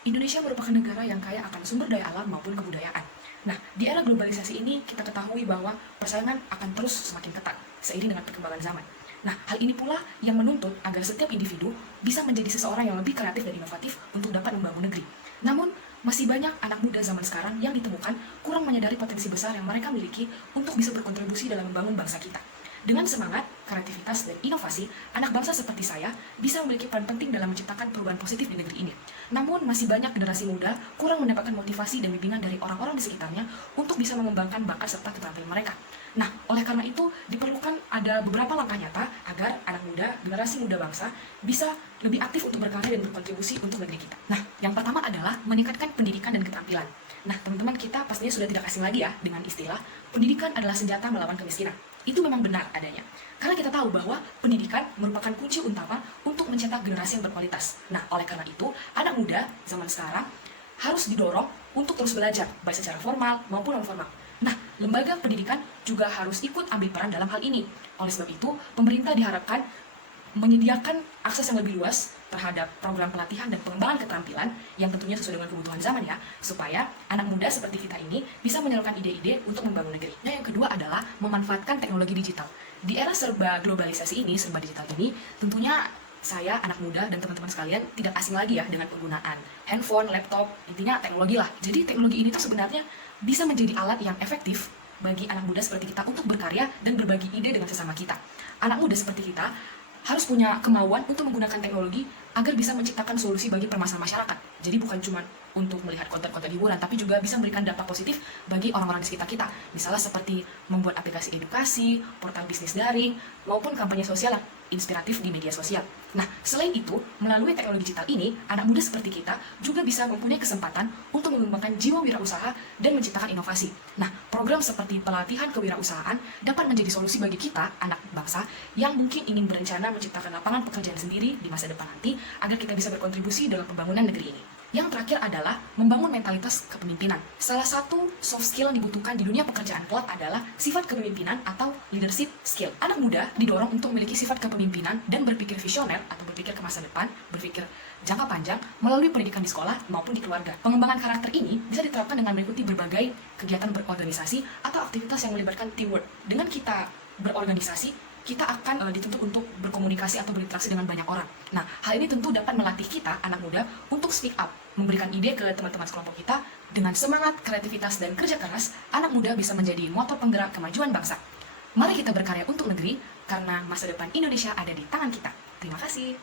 Indonesia merupakan negara yang kaya akan sumber daya alam maupun kebudayaan. Nah, di era globalisasi ini kita ketahui bahwa persaingan akan terus semakin ketat seiring dengan perkembangan zaman. Nah, hal ini pula yang menuntut agar setiap individu bisa menjadi seseorang yang lebih kreatif dan inovatif untuk dapat membangun negeri. Namun, masih banyak anak muda zaman sekarang yang ditemukan kurang menyadari potensi besar yang mereka miliki untuk bisa berkontribusi dalam membangun bangsa kita. Dengan semangat, kreativitas, dan inovasi, anak bangsa seperti saya bisa memiliki peran penting dalam menciptakan perubahan positif di negeri ini. Namun, masih banyak generasi muda kurang mendapatkan motivasi dan bimbingan dari orang-orang di sekitarnya untuk bisa mengembangkan bakat serta keterampilan mereka. Nah, oleh karena itu, diperlukan ada beberapa langkah nyata agar anak muda, generasi muda bangsa, bisa lebih aktif untuk berkarya dan berkontribusi untuk negeri kita. Nah, yang pertama adalah meningkatkan pendidikan dan keterampilan. Nah, teman-teman, kita pastinya sudah tidak asing lagi ya dengan istilah pendidikan adalah senjata melawan kemiskinan. Itu memang benar adanya. Karena kita tahu bahwa pendidikan merupakan kunci utama untuk mencetak generasi yang berkualitas. Nah, oleh karena itu, anak muda zaman sekarang harus didorong untuk terus belajar, baik secara formal maupun non-formal. Nah, lembaga pendidikan juga harus ikut ambil peran dalam hal ini. Oleh sebab itu, pemerintah diharapkan menyediakan akses yang lebih luas terhadap program pelatihan dan pengembangan keterampilan yang tentunya sesuai dengan kebutuhan zaman ya, supaya anak muda seperti kita ini bisa menyalurkan ide-ide untuk membangun negeri. Nah, yang kedua adalah memanfaatkan teknologi digital. Di era serba globalisasi ini, serba digital ini, tentunya saya, anak muda, dan teman-teman sekalian tidak asing lagi ya dengan penggunaan handphone, laptop, intinya teknologi lah. Jadi teknologi ini tuh sebenarnya bisa menjadi alat yang efektif bagi anak muda seperti kita untuk berkarya dan berbagi ide dengan sesama kita. Anak muda seperti kita harus punya kemauan untuk menggunakan teknologi agar bisa menciptakan solusi bagi permasalahan masyarakat. Jadi bukan cuma untuk melihat konten-konten hiburan, tapi juga bisa memberikan dampak positif bagi orang-orang di sekitar kita. Misalnya seperti membuat aplikasi edukasi, portal bisnis daring, maupun kampanye sosial yang inspiratif di media sosial. Nah, selain itu, melalui teknologi digital ini, anak muda seperti kita juga bisa mempunyai kesempatan untuk mengembangkan jiwa wirausaha dan menciptakan inovasi. Nah, program seperti pelatihan kewirausahaan dapat menjadi solusi bagi kita, anak bangsa, yang mungkin ingin berencana menciptakan lapangan pekerjaan sendiri di masa depan nanti, agar kita bisa berkontribusi dalam pembangunan negeri ini. Yang terakhir adalah membangun mentalitas kepemimpinan. Salah satu soft skill yang dibutuhkan di dunia pekerjaan kelak adalah sifat kepemimpinan atau leadership skill. Anak muda didorong untuk memiliki sifat kepemimpinan dan berpikir visioner atau berpikir ke masa depan, berpikir jangka panjang melalui pendidikan di sekolah maupun di keluarga. Pengembangan karakter ini bisa diterapkan dengan mengikuti berbagai kegiatan berorganisasi atau aktivitas yang melibatkan teamwork. Dengan kita berorganisasi, kita akan dituntut untuk berkomunikasi atau berinteraksi dengan banyak orang. Nah, hal ini tentu dapat melatih kita, anak muda, untuk speak up, memberikan ide ke teman-teman sekelompok kita. Dengan semangat, kreativitas, dan kerja keras, anak muda bisa menjadi motor penggerak kemajuan bangsa. Mari kita berkarya untuk negeri, karena masa depan Indonesia ada di tangan kita. Terima kasih.